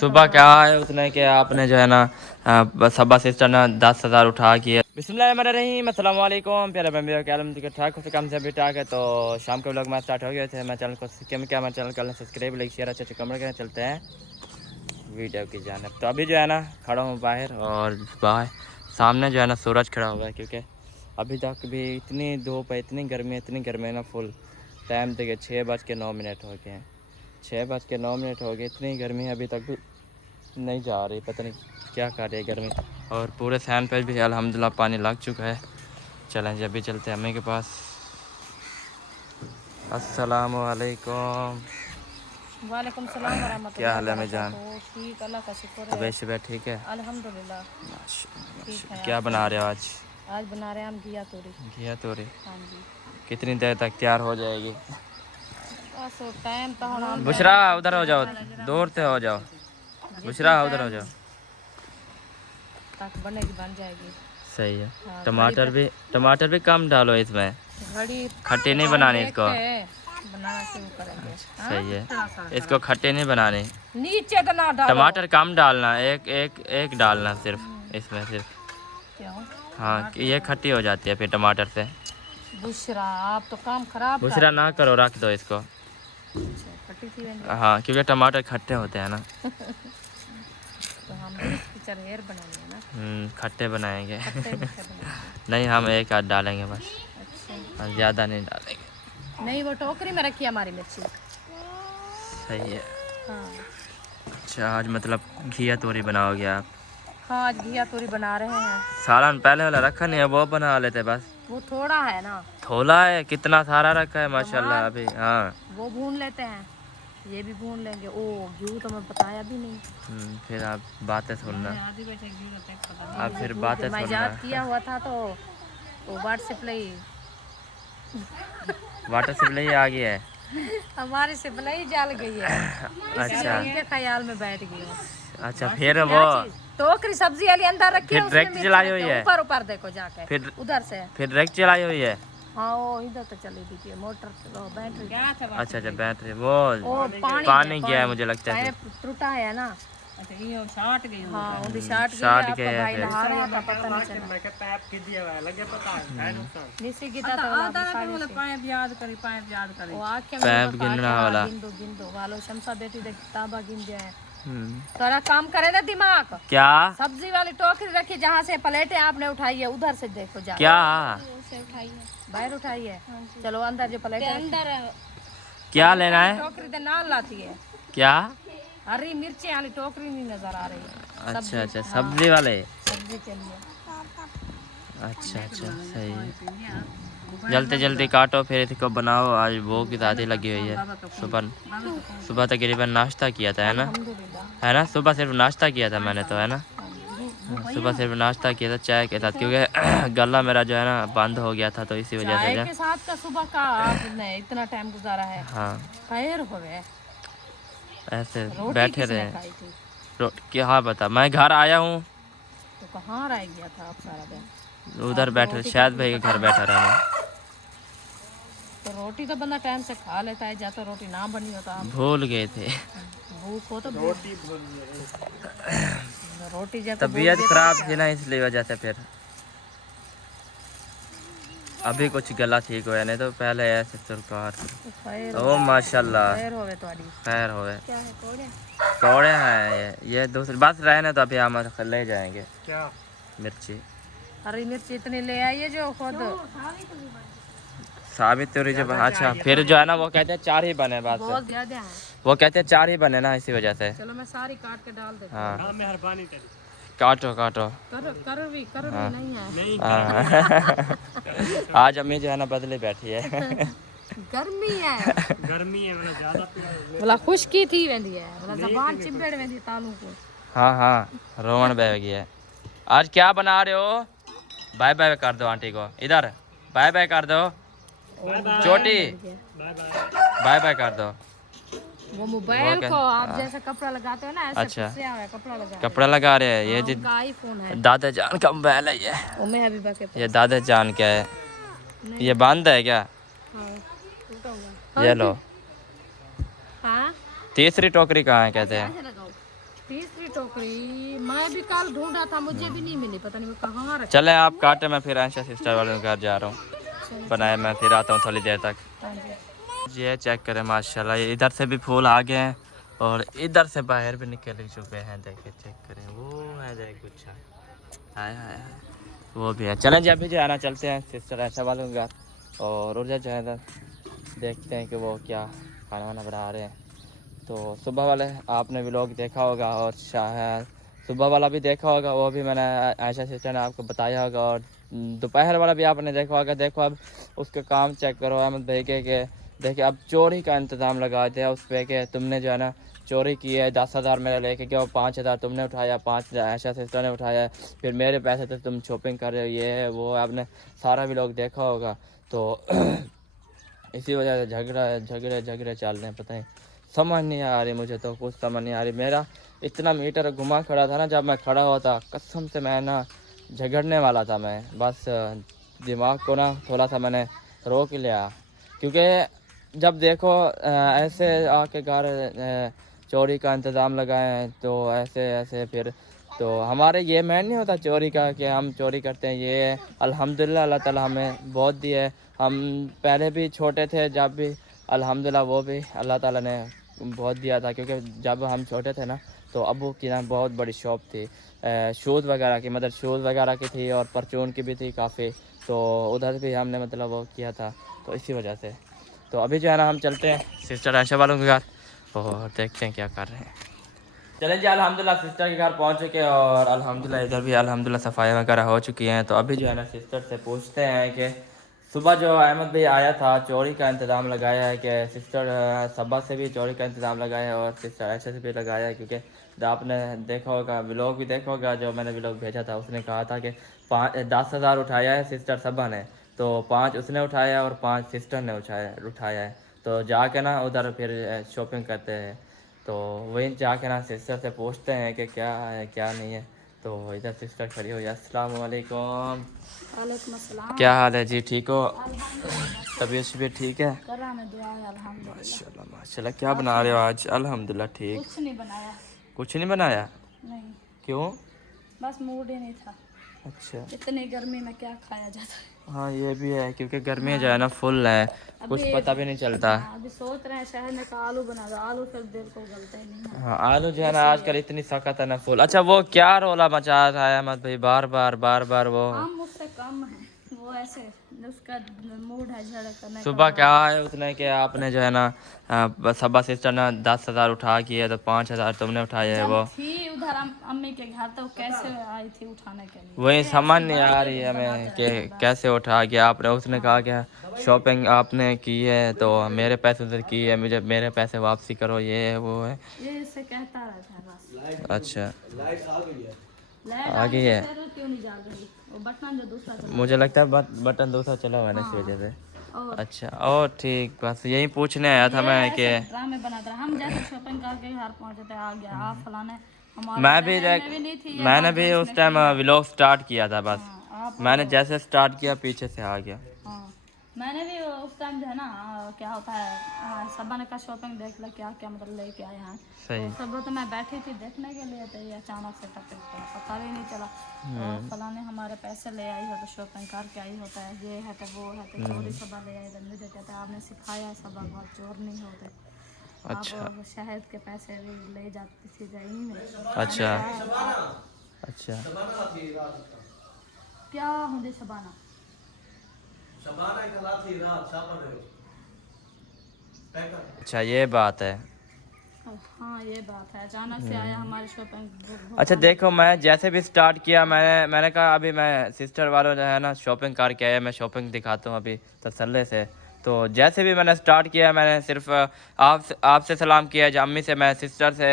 सुबह क्या है उतने के आपने जो है ना बस सब्बा सिस्टर ने 10,000 उठा किया। बिस्मिल्लाहिर्रहमानिर्रहीम, अस्सलाम वालेकुम प्यारे बंदे क्या आलम ठीक ठाक हो कम से अभी ठाक है। तो शाम के व्लॉग में स्टार्ट हो गए थे। मैं चैनल को क्या मैं चैनल कर सब्सक्राइब लाइक शेयर अच्छे कमेंट करें। चलते हैं वीडियो की जानिब। तो अभी जो है ना खड़ा हूँ बाहर और बाहर सामने जो है ना सूरज खड़ा हुआ है, क्योंकि अभी तक भी इतनी धूप है, इतनी गर्मी है ना फुल। टाइम देखिए 6:09 हो गए हैं, 6:09 हो गए। इतनी गर्मी है अभी तक भी नहीं जा रही, पता नहीं क्या कर रही है गर्मी। और पूरे सैन पे भी अल्हम्दुलिल्लाह पानी लग चुका है। चलें जी अभी चलते हैं अम्मी के पास। अस्सलाम वालेकुम। वालेकुम सलाम व रहमतुल्लाह। क्या हाल है मैं जान? ठीक, अल्लाह का शुक्र है, तबीयत शबीयत ठीक है? अल्हम्दुलिल्लाह ठीक है। क्या बना रहे हो आज? आज बना रहे हैं हम घिया तोरी। घिया तोरी। हाँ जी, कितनी देर तक तैयार हो जाएगी? बस टाइम तो होना। बुशरा उधर हो जाओ, दूर से हो जाओ। बुशरा उधर हो जाओ। तक बनेगी, बन जाएगी। सही है। हाँ, टमाटर भी कम डालो इसमें, घड़ी खट्टे नहीं बनाने इसको। बनाना शुरू करेंगे। सही है, इसको खट्टे नहीं बनाने। नीचे तो ना डालो। टमाटर कम डालना, एक डालना सिर्फ इसमें सिर्फ। क्यों? हाँ ये खट्टी हो जाती है फिर टमाटर से। बुशरा आप तो काम खराब बुशरा ना करो, रख दो इसको। खट्टी थी हाँ क्योंकि टमाटर खट्टे होते हैं ना। तो हम भी इसकी चरहेर बनाएंगे ना। खट्टे बनाएंगे। खट्टे मीठे बनाएंगे। नहीं हम एक आध डालेंगे बस, अच्छा ज़्यादा नहीं डालेंगे। नहीं, वो टोकरी में रखी है हमारी मिर्ची। सही है। हाँ अच्छा आज मतलब घिया तोरी बनाओगे आप? हाँ, आज घिया तोरी बना रहे हैं। सालन पहले वाला रखा नहीं है, वो बना लेते बस। वो थोड़ा है ना, थोला है, कितना सारा रखा है माशाल्लाह अभी। हाँ वो भून लेते हैं, ये भी भून लेंगे। ओ घी तो मैं बताया भी नहीं। फिर आप बातें सुनना, आप फिर बातें मैं सुनना। याद किया हुआ था तो वो व्हाट्सएप वाटर सप्लाई आ गया है। हमारी सप्लाई जल गई है। अच्छा उनके ख्याल में बैठ गई हूँ। अच्छा फिर वो टोकरी सब्जी वाली अंदर रखी है, फिर डायरेक्ट चलाई हुई है। ऊपर ऊपर देखो जाके, फिर उधर से। फिर डायरेक्ट चलाई हुई है। हाँ वो इधर तो चली थी मोटर, बैटरी। अच्छा अच्छा बैटरी वो पानी गया है मुझे लगता है। टूटा है ना। अच्छा ये शार्ट गई। हाँ उनकी शार्ट शार्ट गई। गई है भाई फिर। नहा रहा था, पता नहीं चला। मैं पैप के दिया हुआ है, लगे पता है नुकसान। निसी की तो वाला पाइप याद करी वो आके पैप गिनना वाला। गिन दो वालो शमसा बेटी दे किताबा गिन जाए। थोड़ा काम करे ना दिमाग। क्या सब्जी वाली टोकरी रखी, जहाँ से प्लेटें आपने उठाई है उधर से देखो जा। क्या बाहर उठाई है? चलो अंदर जो प्लेटें अंदर क्या लेना है? टोकरी तो नाल लाती है। क्या? हरी मिर्ची वाली टोकरी नहीं नजर आ रही है। अच्छा अच्छा सब्जी वाले। सब्जी के लिए। अच्छा अच्छा सही है। जल्दी जल्दी काटो फिर इसको बनाओ। आज भूख ज़्यादा लगी हुई है। सुबह तकरीबन नाश्ता किया था, है ना? सुबह सिर्फ नाश्ता किया था मैंने तो, है ना? सुबह सिर्फ नाश्ता किया था चाय के साथ, क्योंकि गला मेरा जो है ना बंद हो गया था, तो इसी वजह से चाय के साथ का सुबह का आपने इतना टाइम गुजारा है। हाँ खैर हो गए, ऐसे बैठे रहे। क्या बता, मैं घर आया हूँ तो कहाँ रह गया था आप सारा दिन? उधर बैठे, शायद भाई के घर बैठा रहा मैं। तो रोटी तो बंदा टाइम से खा लेता है, या तो रोटी ना बनी होता आप भूल गए थे। भूख हो तो रोटी भूल रोटी जब तबीयत खराब थी ना इसलिए वजह से। फिर अभी कुछ गला ठीक हुआ, नहीं तो पहले ऐसे सरकार। ओ माशाल्लाह खैर होवे। कौड़े हैं ये दूसरे बस रहने तो अभी हम ले जाएंगे। क्या मिर्ची? हरी मिर्ची इतनी ले आइए जो खुद साबित हो रही जब। अच्छा फिर जो है ना वो कहते हैं 4 ही बने बात बहुत ज्यादा है। वो कहते हैं 4 ही बने ना, इसी वजह से। चलो मैं सारी काट के डाल देती हूं। हाँ मेहरबानी काटो काटो। कर भी नहीं है। आज अम्मी जो है ना बदले बैठी है। गर्मी है मतलब ज्यादा बोला खुशकी थी वेंदी है, बोला जबान चिंबड़ वेंदी तालू को। हाँ हाँ रोवन बह गई है। आज क्या बना रहे हो? बाय बाय कर दो आंटी को, इधर बाय बाय कर दो। चोटी बाय बाय कर दो। वो मोबाइल को आप जैसे कपड़ा लगाते हो ना, ऐसे अच्छा कपड़ा लगा रहे हैं। ये आईफोन है, दादा जान का मोबाइल है ये। हबीबा के ये दादा जान क्या है? ये बंद है क्या? ये लो। हाँ? तीसरी टोकरी कहाँ है कहते हैं? तीसरी टोकरी मैं भी कल ढूंढा था, मुझे भी नहीं मिली, पता नहीं वो कहाँ रखी। चले आप काटे, मैं फिर आयशा सिस्टर वालों के घर जा रहा हूँ बनाए, मैं फिर आता हूँ थोड़ी देर तक। ये चेक करें माशाल्लाह, ये इधर से भी फूल आ गए हैं और इधर से बाहर भी निकल चुके हैं। देखिए चेक करें, वो है देख गुच्छा, हाय हाय हाय, वो भी है। चलें जी अभी जो है ना चलते हैं सिस्टर आयशा वालों के घर और उधर जो है देखते हैं कि वो क्या खाना वाना बना रहे हैं। तो सुबह वाले आपने व्लॉग देखा होगा और शायद सुबह वाला भी देखा होगा, वो भी मैंने आयशा सिस्टर ने आपको बताया होगा, और दोपहर वाला भी आपने देखा होगा। देखो अब उसका काम चेक करो अहमद भाई के देखिए अब चोरी का इंतज़ाम लगा दिया उस पर कि तुमने जो है ना चोरी की है, 10,000 मेरा लेके गया, 5,000 तुमने उठाया, 5,000 आयशा सिस्टर ने उठाया, फिर मेरे पैसे तो तुम शॉपिंग कर रहे हो, ये है वो है, आपने सारा व्लॉग देखा होगा। तो इसी वजह से झगड़े चल रहे हैं, पता नहीं समझ नहीं आ रही, मुझे तो कुछ समझ नहीं आ रही। मेरा इतना मीटर घुमा खड़ा था ना, जब मैं खड़ा हुआ था कसम से मैं ना झगड़ने वाला था, मैं बस दिमाग को ना थोड़ा सा मैंने रोक लिया, क्योंकि जब देखो ऐसे आके घर चोरी का इंतज़ाम लगाए हैं तो ऐसे ऐसे फिर तो हमारे ये मैन नहीं होता चोरी का कि हम चोरी करते हैं। ये अल्हम्दुलिल्लाह अल्लाह ताला हमें बहुत दिए, हम पहले भी छोटे थे जब भी अल्हम्दुलिल्लाह वो भी अल्लाह ताला ने बहुत दिया था, क्योंकि जब हम छोटे थे ना तो अबू की ना बहुत बड़ी शॉप थी शूज़ वगैरह की, मतलब शूज़ वगैरह की थी और परचून की भी थी काफ़ी, तो उधर भी हमने मतलब वो किया था, तो इसी वजह से। तो अभी जो है ना हम चलते हैं सिस्टर आयशा वालों के घर और देखते हैं क्या कर रहे हैं। चलें जी अल्हम्दुलिल्लाह सिस्टर के घर पहुंच चुके हैं और अल्हम्दुलिल्लाह इधर भी अल्हम्दुलिल्लाह सफाई वगैरह हो चुकी हैं। तो अभी जो है ना सिस्टर से पूछते हैं कि सुबह जो अहमद भाई आया था चोरी का इंतज़ाम लगाया है कि सिस्टर सबा से भी चोरी का इंतज़ाम लगाया है और सिस्टर आयशा से भी लगाया है, क्योंकि आपने देखा होगा व्लॉग भी देखा होगा जो मैंने व्लॉग भेजा था, उसने कहा था कि 10,000 उठाया है सिस्टर सबा ने, तो 5 उसने उठाया और 5 सिस्टर ने उठाया है। तो जाके ना उधर फिर शॉपिंग करते हैं, तो वहीं जाके ना सिस्टर से पूछते हैं कि क्या है क्या नहीं है। तो इधर सिस्टर खड़ी हुई है। अस्सलाम वालेकुम। वालेकुम अस्सलाम। क्या हाल है जी, ठीक हो? तबीयत शबीयत ठीक है? करा में दुआ है अल्हम्दुलिल्लाह। माशाल्लाह माशाल्लाह। क्या बना रहे हो आज? अल्हम्दुलिल्लाह ठीक। कुछ नहीं बनाया। कुछ नहीं बनाया? नहीं, क्यों? बस मूड ही नहीं था। अच्छा, इतनी गर्मी में क्या खाया जाता है। हाँ ये भी है, क्योंकि गर्मी जो है ना फुल है, कुछ पता भी नहीं चलता। अभी सोच रहे हैं शहर में का आलू बना दो, आलू फिर दिल को गलता ही नहीं है। हाँ आलू जो है ना आजकल इतनी सख्त है ना फुल। अच्छा वो क्या रोला मचा रहा है अहमद भाई बार बार वो? हम मुझसे कम है, वो ऐसे उसका मूड है झगड़ा करने सुबह कहा है उसने कि आपने जो है ना सबा सिस्टर ने 10,000 उठा किए तो 5,000 तुमने उठाए है। वो थी उधर अम्मी के घर, तो कैसे आई थी उठाने के लिए, वही समझ नहीं आ रही है हमें कि कैसे उठा के आपने। उसने कहा कि शॉपिंग आपने की है तो मेरे पैसे उधर की है, मुझे मेरे पैसे वापसी करो, ये है वो है। ये इससे कहता रहता है बस। अच्छा लाइट आ गई है। फिर क्यों नहीं जा रही, वो बटन जो दूसरा चला मुझे लगता है बटन दूसरा चला हुआ है ना इस वजह से। और अच्छा और ठीक, बस यही पूछने आया था मैं कि ड्रामे बनाता रहा। हम जैसे शॉपिंग करके घर पहुंचे थे, आ गया आप फलाने, हमारे मैं भी नहीं थी ये मैंने बात भी जो उस इसने टाइम किया। व्लॉग स्टार्ट किया था, बस आप मैंने जैसे स्टार्ट किया पीछे से आ गया। हाँ, मैंने भी उस टाइम जो है ना क्या होता है सबा ने का शॉपिंग देख ला क्या क्या मतलब लेके आए हैं। सही। तो सब तो मैं बैठी थी देखने के लिए, तो ये अचानक से टपक गया, पता भी नहीं चला। और फलाने हमारे पैसे ले आई हो तो शॉपिंग करके आई होता है, ये है तो वो है तो चोरी सबा ले आई, तो मुझे कहता है आपने सिखाया है सबा बहुत चोर नहीं होते। अच्छा आप शहद के पैसे भी ले जाती थी रही में। अच्छा अच्छा क्या होंगे शबाना अच्छा ये बात है। हाँ ये बात है, अचानक से आया हमारे शॉपिंग। अच्छा देखो मैं जैसे भी स्टार्ट किया मैंने कहा अभी मैं सिस्टर वालों जो है ना शॉपिंग करके आया, मैं शॉपिंग दिखाता हूँ अभी तसल्ले से। तो जैसे भी मैंने स्टार्ट किया मैंने सिर्फ आपसे सलाम किया, जब अम्मी से मैं सिस्टर से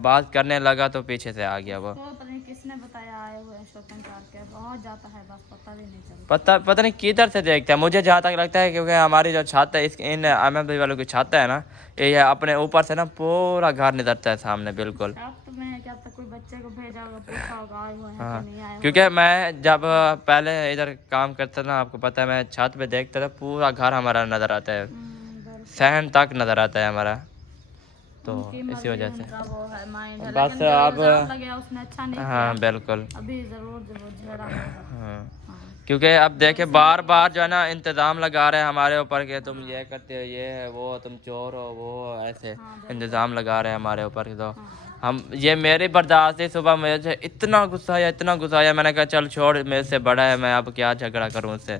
बात करने लगा तो पीछे से आ गया वो। तो पता नहीं किसने बताया आए हुए शॉपिंग करके, बहुत जाता है बस पता भी नहीं चलता। पता नहीं किधर से देखता है, मुझे जहाँ तक लगता है क्योंकि हमारी जो छत है इन अहमद भाई वालों की छत है ना, ये अपने ऊपर से ना पूरा घर नजरता है सामने बिल्कुल। छत में क्या पता कोई बच्चे को भेजा होगा, पूछा होगा आए हुए हैं हाँ कि नहीं आए हुए। क्योंकि मैं जब पहले इधर काम करता था ना, आपको पता है मैं छत पे देखता था पूरा घर हमारा नज़र आता है, बर्फ। सहन तक नज़र आता है हमारा। तो उनकी इसी मर्जी, वजह से उनका वो है माइंड है, बस लेकिन जो अब इल्जाम लगे उसने अच्छा नहीं हाँ किया, बिल्कुल अभी जरूर वो झगड़ा होगा। हाँ, हाँ क्योंकि अब देखे बार बार जो है ना इंतज़ाम लगा रहे हैं हमारे ऊपर के तुम ये करते हो, ये है वो, तुम चोर हो, वो ऐसे हाँ बिल्कुल। इंतज़ाम लगा रहे हैं हमारे ऊपर के। तो हाँ हम ये मेरी बर्दाश्त है, सुबह मुझे इतना गुस्सा आया, इतना गुस्सा आया, मैंने कहा चल छोड़, मेरे से बड़ा है, मैं अब क्या झगड़ा करूँ उससे,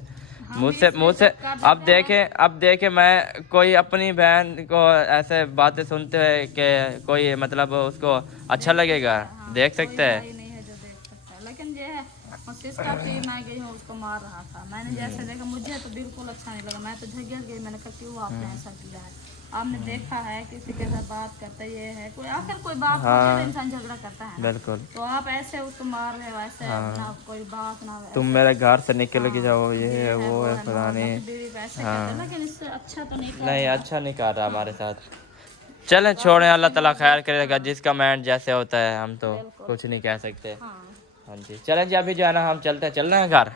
हम मुझसे इसलिए मुझसे सब कर देते हैं। अब देखे मैं कोई अपनी बहन को ऐसे बातें सुनते हैं कि कोई मतलब उसको अच्छा लगेगा, हाँ, देख कोई सकते हैं। भाई नहीं है जो देख सकता है, लेकिन ये है वो सिस्टर थी, मैं गई हूँ उसको मार रहा था, मैंने जैसे देखा मुझे तो बिल्कुल अच्छा नहीं लगा, मैं तो झगड़ गई, मैंने कहा क्यों आपने ऐसा किया है, आपने देखा है किसी के साथ बात करते ये है, कोई आखिर कोई बात होती है तो इंसान झगड़ा करता है ना, बिल्कुल तो आप ऐसे उसको मार रहे हो, ऐसे ना कोई बात ना तुम ऐसे, मेरे घर से निकल के जाओ, ये ये है है वो है है फलानी। नौबत बीवी पे ऐसे कहते हैं, लेकिन इससे अच्छा तो नहीं कर नहीं रहा। अच्छा नहीं कर रहा हमारे साथ। चलें छोड़ें, अल्लाह ताला खैर करेगा, जिसका माइंड जैसे होता है हम तो बिल्कुल। कुछ नहीं कह सकते। हाँ हाँ जी चलें जी, अभी जो है ना हम चलते हैं, चल रहे हैं घर।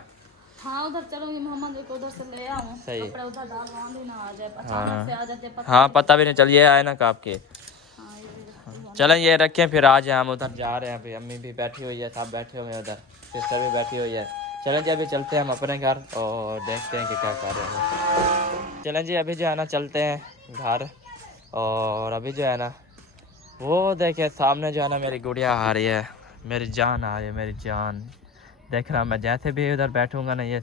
हाँ उधर चलूंगी, मोहम्मद को उधर से ले आऊँ, सही। कपड़े उधर डाल आंधी ना आ जाए, अचानक से आ जाते पता हाँ नहीं पता भी नहीं चलिए आए ना आपके। हाँ ये भी रखती हूँ। चलें ये रखें, फिर आज हम उधर जा रहे हैं, अभी अम्मी भी बैठी हुई है, सब बैठे हुए हैं उधर, सिस्टर भी बैठी हुई है। चलें जी अभी चलते हैं हम अपने घर और देखते हैं कि क्या कर रहे हैं। चलें जी अभी जो है ना चलते हैं घर, और अभी जो है ना वो देखिए सामने जो है ना मेरी गुड़िया आ रही है, मेरी जान आ रही है, मेरी जान। देख रहा मैं जैसे भी उधर बैठूंगा ना ये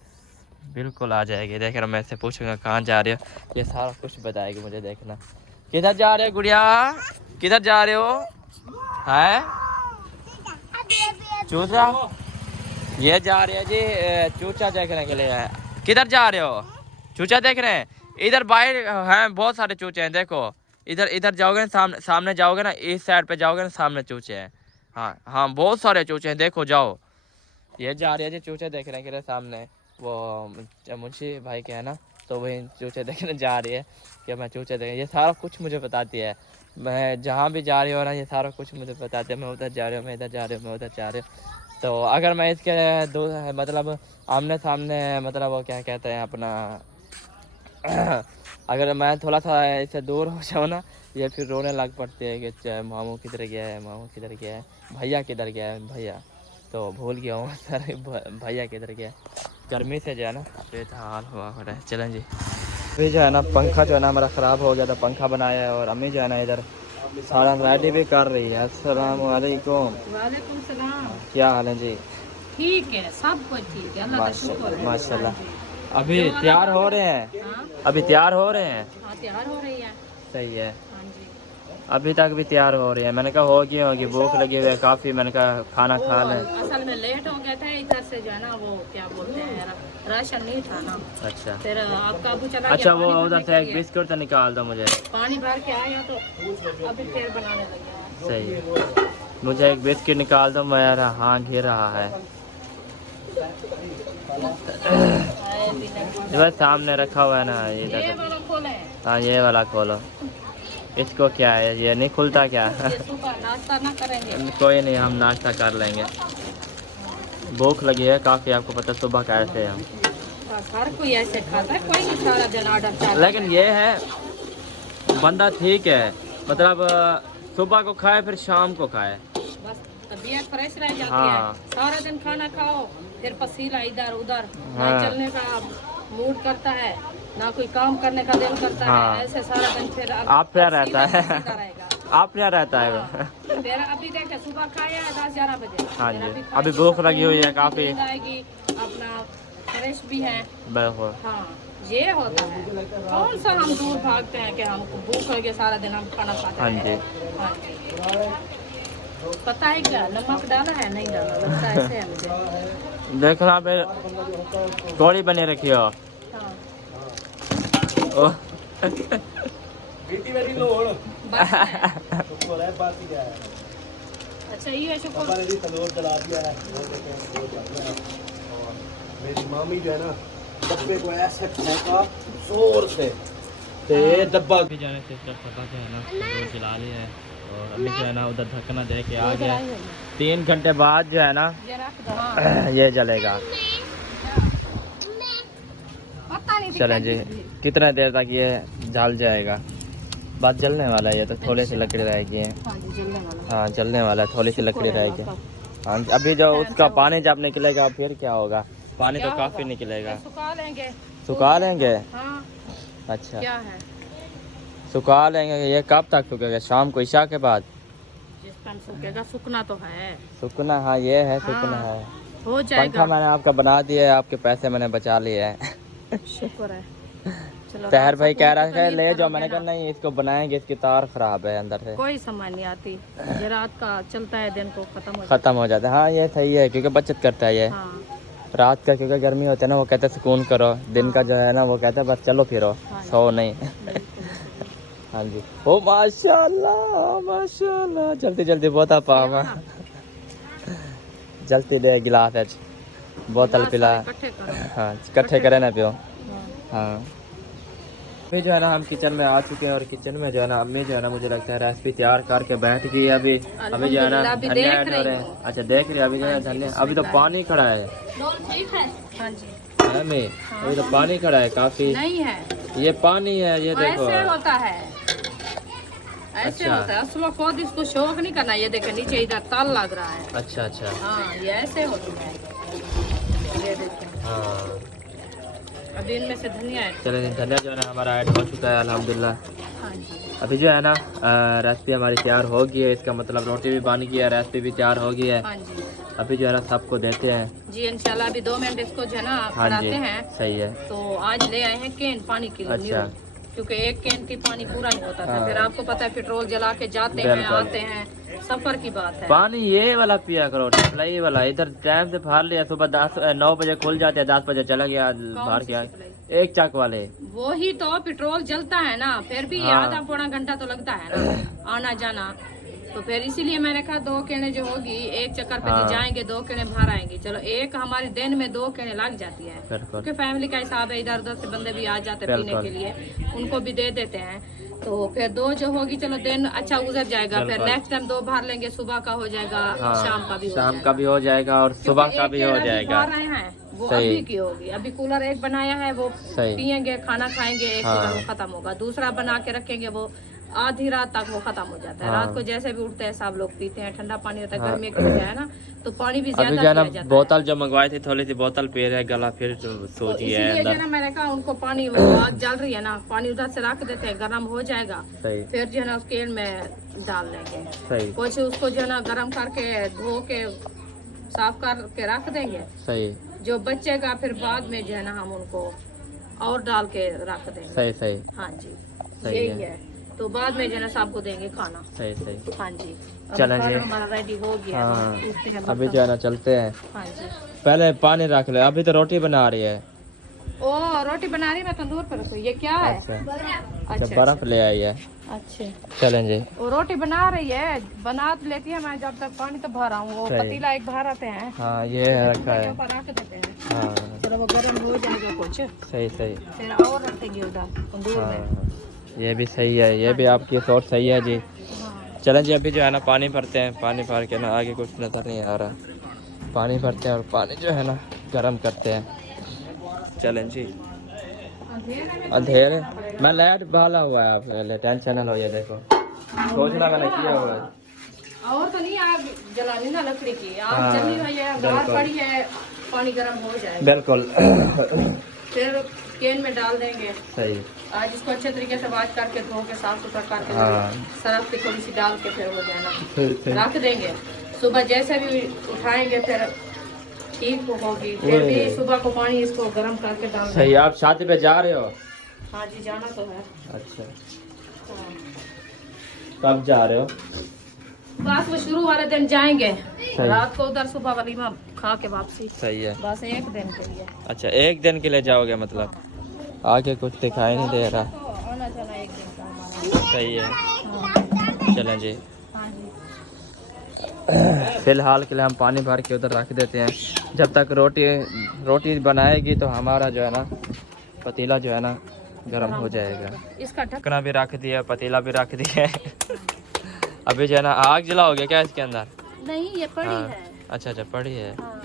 बिल्कुल आ जाएगी, देख रहा मैं इससे पूछूंगा कहाँ जा रही हो, ये सारा कुछ बताएगी मुझे। देखना किधर जा रहे हो गुड़िया, किधर जा रहे हो, है चूचा, ये जा रही है जी चूचा देखने के लिए। किधर जा रहे हो, चूचा देख रहे हैं, इधर बाहर हैं बहुत सारे चूचे हैं, देखो इधर इधर जाओगे ना, सामने सामने जाओगे ना, इस साइड पे जाओगे ना, सामने चूचे हैं। हाँ हाँ बहुत सारे चूचे हैं, देखो जाओ, ये जा रही है जी चूचे देखने के लिए, सामने वो मुंशी भाई के है ना, तो वही चूचे देखने जा रही है कि मैं चूचे देख, ये सारा कुछ मुझे बताती है, मैं जहाँ भी जा रही हूँ ना ये सारा कुछ मुझे बताती है, मैं उधर जा रही हूँ, मैं इधर जा रही हूँ, मैं उधर जा रही हूँ। तो अगर मैं इसके दो मतलब आमने सामने मतलब वो क्या कहते हैं अपना अगर मैं थोड़ा सा इससे दूर हो जाऊँ ना, ये फिर रोने लग पड़ती है कि मामू किधर गया है, मामू किधर गया है, भैया किधर गया है, भैया तो भूल गया हूँ सर, भैया किधर गया। गर्मी से जो है ना बेहाल हुआ हो रहा है। चलें जी अभी जो है ना पंखा जो है ना हमारा ख़राब हो गया था, पंखा बनाया है, और अम्मी जो है ना इधर सारा रेडी भी कर रही है। अस्सलाम वालेकुम। वालेकुम सलाम। क्या हाल है जी? ठीक है, सब कुछ ठीक है, अल्लाह का शुक्र है। माशाल्लाह। अभी तैयार हो रहे हैं, हाँ अभी तैयार हो रहे हैं, हाँ तैयार हो रही है। सही है। हाँ जी अभी तक भी तैयार हो रही है, मैंने कहा होगी भूख लगी हुई है काफ़ी, मैंने कहा खाना खा लें। असल में लेट हो गया था, इधर से जो है ना वो क्या बोलते हैं राशन नहीं था ना, अच्छा फिर आपका अबू चला अच्छा, गया, वो पानी उधर भरने से के एक लिए। बिस्कुट तो निकाल दो मुझे। पानी भर के आया तो अभी फिर बनाने लगे हैं। सही है, मुझे एक बिस्किट निकाल दो, मेरा हाथ घिर रहा है। ये बस सामने रखा हुआ है ना, ये ये देखो। वाला खोले, हाँ ये वाला खोलो, इसको क्या है, ये नहीं खुलता क्या? ये सुबह नाश्ता ना करेंगे। कोई नहीं, हम नाश्ता कर लेंगे, भूख लगी है काफ़ी, आपको पता सुबह कैसे हम। हर कोई ऐसे खाता है, कोई नहीं सारा दिन ऑर्डर करता है। लेकिन ये है बंदा ठीक है, मतलब सुबह को खाए फिर शाम को खाए, बस तबीयत फ्रेश रह जाती हाँ। है। सारा दिन खाना खाओ फिर पसीना इधर उधर, हाँ। ना चलने का मूड करता है, ना कोई काम करने का दिल करता हाँ। है, ऐसे सारा दिन फिर आप क्या रहता है पसीना रहेगा। आप क्या रहता है हाँ। मेरा अभी देखे सुबह खाया है 10-11 बजे। हाँ फिर जी, खाएंगे, अभी भूख लगी हुई है नींद काफ़ी। आएगी, अपना फ्रेश भी है। बिल्कुल हाँ ये होता है, कौन सा हम दूर भागते हैं कि हमको भूख लगे सारा दिन हम खाना खाते हाँ हैं। जी। हाँ जी। पता है क्या नमक डाला है नहीं डाला, लगता है ऐसे है मुझे। देखना फिर कौड़ी बनी रखी हो। हाँ। ओह। बस है। अच्छा ये शुक्र। मेरी मामी जो है ना डब्बे को ऐसे फेंका जोर से, तो ये डब्बा भी जाने सिस्टर सफा से है ना वो जला ली है, और अभी जो है ना उधर ढकना दे के आ गया, 3 घंटे बाद जो है ना ये रख दो। हाँ। ये जलेगा। पता नहीं चलें जी कितने देर तक ये जल जाएगा। बात जलने वाला है, ये तो थोड़ी सी लकड़ी रहेगी। हाँ जी जलने वाला। हाँ जलने वाला है, थोड़ी सी लकड़ी रहेगी। आपका। हाँ अभी जो उसका पानी जब निकलेगा फिर क्या होगा? पानी तो काफ़ी निकलेगा। सुखा लेंगे। सुखा लेंगे? हाँ। अच्छा क्या है? सुखा लेंगे। ये कब तक सूखेगा? शाम को इशा के बाद जिस टाइम सूखेगा, सूखना तो है। सूखना? हाँ ये है सूखना हाँ, है। हो पंखा जाएगा। मैंने आपका बना दिया है, आपके पैसे मैंने बचा लिए हैं। शुक्र है। चलो तहर भाई कह रहा तो है नींद ले जाओ, करोगे मैंने कहा ना। नहीं इसको बनाएंगे, इसकी तार खराब है अंदर से। कोई समझ नहीं आती, ये रात का चलता है, दिन को खत्म हो ख़त्म हो जाता है। हाँ ये सही है, क्योंकि बचत करता है ये। हाँ रात का क्योंकि गर्मी होती है ना, वो कहते हैं सुकून करो। दिन का जो है ना वो कहते हैं बस चलो फिरो, हाँ। सो नहीं। बिल्कुल। हाँ जी। ओ माशाल्लाह माशाल्लाह, जल्दी जल्दी बहुत पावा जल्दी दे गिलास है, बोतल पिला। इकट्ठे करो। हाँ इकट्ठे करे ना पियो। हाँ। हाँ अभी जो है ना हम किचन में आ चुके हैं, और किचन में जो है ना अम्मी जो है ना मुझे लगता है रेसिपी तैयार करके बैठ गई है। अभी जो है ना अभी धनिया देख ऐड हो रही रहे हूँ। हैं। अच्छा देख रही है अभी जो है धनिया, अभी तो पानी खड़ा है। ठीक है। हाँ जी। है मैं अभी तो पानी खड़ा है काफी। नहीं है, ये पानी है, ये देखो। ऐसे होता है, ऐसे अच्छा। होता है। असलो खुद इसको शौक नहीं करना। ये देखे नीचे इधर ताल लग रहा है। अच्छा अच्छा। हाँ ये ऐसे होता है। ये देखिए हाँ अभी इनमें से धनिया है। चले धनिया जो है ना हमारा ऐड हो चुका है अल्हम्दुलिल्लाह। हाँ जी। अभी जो है ना रेसिपी हमारी तैयार हो गई है, इसका मतलब रोटी भी बन गई है, रेसिपी भी तैयार हो गई है। हाँ जी। अभी जो है ना सबको देते हैं जी इंशाल्लाह। अभी 2 मिनट इसको जो है ना हाँ बढ़ाते जी हैं। सही है। तो आज ले आए हैं कैन पानी के लिए। अच्छा। क्योंकि एक कैन की पानी पूरा नहीं होता था। हाँ। फिर आपको पता है पेट्रोल जला के जाते हैं, बिल्कुल। आते हैं, सफर की बात है। पानी ये वाला पिया करो, सप्लाई वाला। इधर टाइम से फाड़ लिया, सुबह 9 बजे खुल जाते हैं, 10 बजे चला गया बाहर सी गया। सप्लाई? एक चक वाले। वो ही तो पेट्रोल जलता है ना, फिर भी हाँ। आधा पौना घंटा तो लगता है ना आना जाना। तो फिर इसीलिए मैंने कहा 2 केने जो होगी एक चक्कर पे हाँ। जाएंगे, 2 केने बाहर आएंगे। चलो एक हमारे दिन में 2 केने लग जाती है, बिल्कुल क्योंकि फैमिली का हिसाब है। इधर उधर से बंदे भी आ जाते हैं पीने बिल्कुल। के लिए, उनको भी दे देते हैं। तो फिर 2 जो होगी, चलो दिन अच्छा गुजर जाएगा। फिर बिल्कुल। नेक्स्ट टाइम 2 बाहर लेंगे, सुबह का हो जाएगा, हाँ शाम का भी हो शाम जाएगा। का भी हो जाएगा और सुबह क्योंकि का एक भी हो केन अभी जाएगा। बाहर आए हैं, वो सही। अभी की होगी। अभी कूलर एक बनाया है, वो सही। पियेंगे, खाना खाएंगे, एक हाँ। कूलर वो खत्म होगा। दूसरा बना के रखेंगे, वो आधी रात तक वो खत्म हो जाता है। हाँ। रात को जैसे भी उठते हैं सब लोग पीते हैं, ठंडा पानी होता है। हाँ। गर्मी की वजह है ना, तो पानी भी अभी ज्यादा जो है ना पिया जाता है। बोतल जो मंगवाई थी थोड़ी सी बोतल पी रहे, गला फिर तो सूज गया है इसीलिए जो है अंदर। ना मैंने कहा उनको पानी, वो आग जल रही है ना, पानी उधर से रख देते हैं, गर्म हो जाएगा। सही फिर जो है ना उस केन में डाल लेंगे। सही कुछ उसको जो है ना गर्म करके धो के साफ करके रख देंगे। सही जो बचेगा फिर बाद में जो है ना हम उनको और डाल के रख देंगे। सही सही हाँ जी सही यही है। तो बाद में जो है ना सबको देंगे खाना। सही सही। हाँ जी। अब चलें जी। खाना हमारा रेडी हो गया है। हाँ उठते हैं अभी बर्तन। जो है ना चलते हैं। हाँ जी। पहले पानी रख ले, अभी तो रोटी बना रही है। ओ रोटी बना रही, मैं तंदूर पर रखूँ। ये क्या है? अच्छा अच्छा जब बर्फ ले आई है। अच्छा। चलें जी। वो रोटी बना रही है, बना तो लेती है। मैं जब तक पानी तो भर हूँ, वो सही। पतीला एक भर आते हैं, हाँ ये रखा है। ऊपर रख देते हैं। हाँ चलो वो गर्म हो जाएगा कुछ, सही सही। फिर और रखेंगे उधर तंदूर में। हाँ ये भी सही है, ये भी आपकी सोच सही है जी। हाँ। चलें जी अभी जो है ना पानी भरते हैं, पानी भर के ना आगे कुछ नज़र नहीं आ रहा। पानी भरते हैं और पानी जो है ना गर्म करते हैं। चलें जी। अंधेरे मैं लाइट भाला हुआ है, आप टेंशन ना लो। ये देखो सोचना मैंने किया हुआ है। और तो नहीं आग जलानी ना लकड़ी की, आग हाँ, जली हुई है, बाहर बिल्कुल। पड़ी है, पानी गर्म हो जाएगा। बिल्कुल फिर केन में डाल देंगे। सही। आज इसको अच्छे तरीके से वाश करके धो के साफ सुथरा करके हाँ। सरफ की थोड़ी सी डाल के फिर हो जाना सही सही। रख देंगे। सुबह जैसे भी उठाएंगे फिर ठीक होगी। फिर भी सुबह को पानी इसको गर्म करके डाल देंगे। सही। आप शादी पे जा रहे हो? हाँ जी जाना तो है। अच्छा हाँ। कब जा रहे हो? बस वो शुरू वाले दिन जाएंगे, सही। रात को उधर सुबह वलीमा खा के वापसी। सही है। बस एक दिन के लिए। अच्छा एक दिन के लिए जाओगे मतलब? आगे कुछ दिखाई नहीं दे रहा। तो आना जाना एक दिन का हमारा। सही है। हाँ। चलें जी। हाँ जी। फिलहाल के लिए हम पानी भर के उधर रख देते हैं। जब तक रोटी बनाएगी तो हमारा जो है ना पतीला जो है ना गर्म हो जाएगा। इसका ढक्कना भी रख दिया, पतीला भी रख दिया अभी जो है ना आग जलाओगे क्या इसके अंदर? नहीं ये पड़ी हाँ। है। अच्छा अच्छा पड़ी है। हाँ।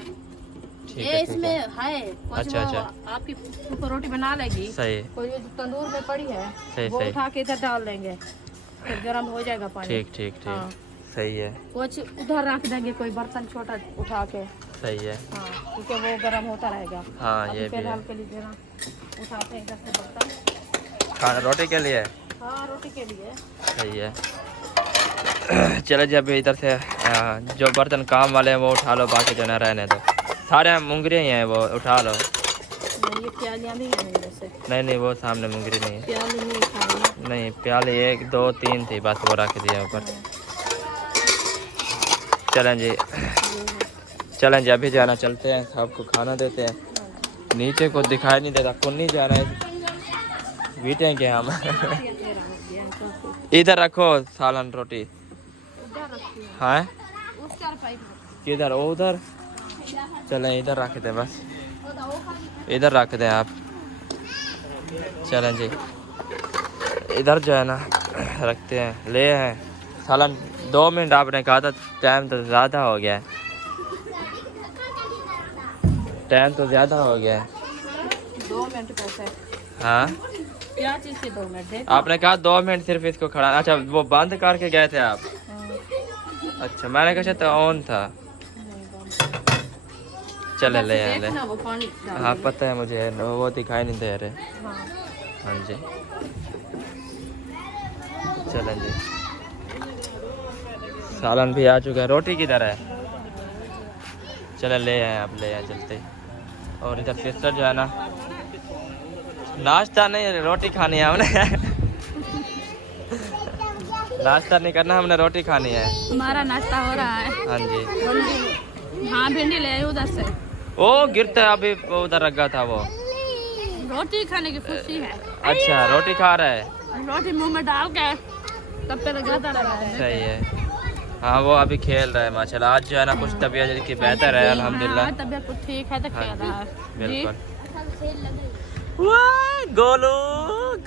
ठीक ये है ठीक इसमें है। है कुछ अच्छा, वो अच्छा। आपकी ऊपर रोटी बना लेगी। सही कोई जो तंदूर में पड़ी है सही वो सही। उठा के इधर डाल देंगे। फिर गर्म हो जाएगा पानी। ठीक ठीक ठीक। हाँ। सही है। कुछ उधर रख देंगे, कोई बर्तन छोटा उठा के। सही है। हाँ, क्योंकि वो गर्म होता रहेगा। हाँ अभी ये भी है। फिलहाल के लिए जरा उठाते हैं इधर से बर्तन। खाना रोटी के लिए? हाँ, रोटी के लिए। सही है। चलो जी अभी इधर से जो बर्तन काम वाले हैं वो उठा लो, बाकी जो ना रहने दो। सारे मुंगरे ही हैं, वो उठा लो। नहीं, ये प्यालियाँ भी हैं मेरे से। नहीं नहीं, वो सामने मुंगरी नहीं है। प्याली नहीं खाई। नहीं प्याले 1 2 3 थी बस, वो रख दिया ऊपर। चलें जी, चलें जी अभी जाना, चलते हैं, सबको खाना देते हैं। नीचे को दिखाई नहीं देता, कौन नहीं जा रहा है, बीटे के हम। इधर रखो सालन रोटी। हाँ किधर? वो उधर। चलें इधर रख दे, बस इधर रख दें आप। चलें जी इधर जो है ना रखते हैं, ले हैं सालन। 2 मिनट आपने कहा था, टाइम तो ज़्यादा हो गया है, टाइम तो ज़्यादा हो गया है। 2 मिनट कैसे? हाँ क्या चीज़ के 2 मिनट? आपने कहा 2 मिनट सिर्फ इसको खड़ा। अच्छा वो बंद करके गए थे आप? अच्छा मैंने कहा तो ऑन था। चले ले ले। वो पानी हाँ पता है मुझे, वो दिखाई नहीं दे रहे। हाँ जी चलें जी। सालन भी आ चुका है। रोटी किधर है? चले ले आए, आप ले आए चलते। और इधर सिस्टर जो है ना, नाश्ता नहीं रोटी खानी है हमने। नाश्ता नहीं करना, हमने रोटी खानी है। हमारा नाश्ता हो रहा है। हाँ जी। हाँ भिंडी ले आई उधर से। ओ गिरता है, अभी उधर रखा था वो। रोटी खाने की खुशी है। अच्छा रोटी खा रहा है। रोटी मुंह में डाल के तब पे लगाता रहा है। सही है। हाँ वो अभी खेल रहा है माशाल्लाह। आज जो है ना कुछ तबीयत की बेहतर है अल्हम्दुलिल्लाह। हाँ, तबीयत कुछ ठीक है तो खेल रहा है। बिल्कुल। वाह गोलू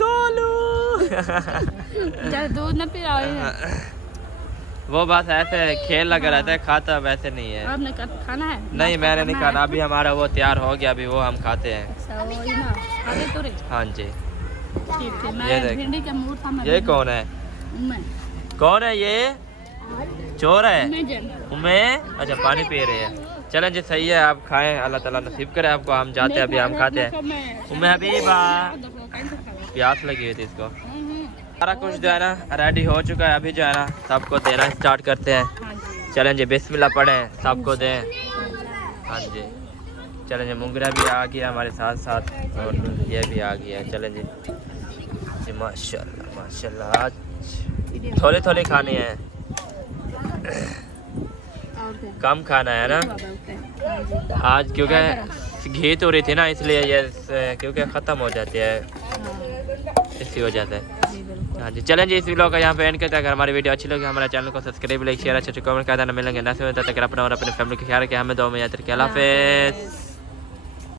गोलू। जी दूध न पी रहा है। वो बस ऐसे खेल लगा रहता है, खाता वैसे नहीं है। आपने खाना है? नहीं मैंने नहीं खाना, अभी हमारा वो तैयार हो गया, अभी वो हम खाते हैं। अच्छा वही ना, आगे तो रे। हाँ जी ठीक है। ये मैं देख। भिंडी का मूड था। ये कौन है? मैं कौन है ये? चोर है? मैं उम्में? अच्छा पानी पी रहे हैं। चलें जी सही है, आप खाएं, अल्लाह ताला नसीब करे आपको। हम जाते हैं, अभी हम खाते हैं। उम्में हबीबा प्यास लगी हुई थी इसको। सारा कुछ जो है ना रेडी हो चुका है, अभी जो है ना सबको देना स्टार्ट करते हैं। चलें जी बिस्मिल्लाह पढ़ें, सबको दें। हाँ जी चलें जी। मुंगरा भी आ गया हमारे साथ साथ, और ये भी आ गया। चलें जी जी माशाल्लाह माशाल्लाह। आज थोड़ी थोड़ी खानी है, कम खाना है ना आज, क्योंकि घी तो रही थी ना, इसलिए ये क्योंकि ख़त्म हो जाती है इसी वजह से। हाँ जी चलें जी इस वीडियो का यहाँ पे एंड करते हैं। अगर हमारी वीडियो अच्छी लगी हमारे चैनल को सब्सक्राइब लाइक शेयर अच्छे कमेंट कर देना। मिलेंगे नेक्स्ट वीडियो, तब तक अपना और अपने फैमिली का ख्याल रखें। हमें दो में याद रखें। अल्लाह हाफ़िज़।